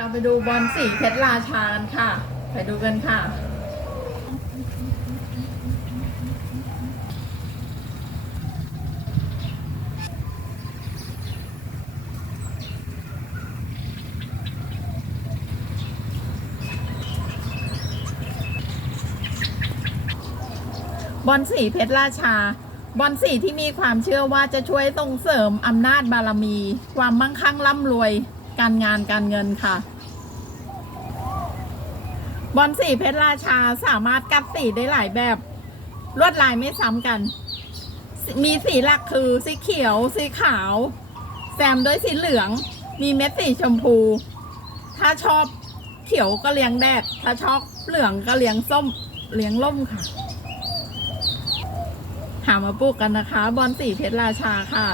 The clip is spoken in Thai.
เราไปดูบอลสีเพชรราชากันค่ะ ไปดูกันค่ะ บอลสีเพชรราชา บอลสีที่มีความเชื่อว่าจะช่วยส่งเสริมอำนาจบารมี ความมั่งคั่งร่ำรวย การงานการเงินค่ะ บอลสีเพชรราชาสามารถกัดสีได้หลายแบบ ลวดลายไม่ซ้ำกัน มีสีหลักคือสีเขียว สีขาว แซมด้วยสีเหลือง มีเม็ดสีชมพู ถ้าชอบเขียวก็เลี้ยงแดด ถ้าชอบเหลืองก็เลี้ยงส้ม เลี้ยงล่มค่ะหามาปลูกกันนะคะ บอลสีเพชรราชาค่ะ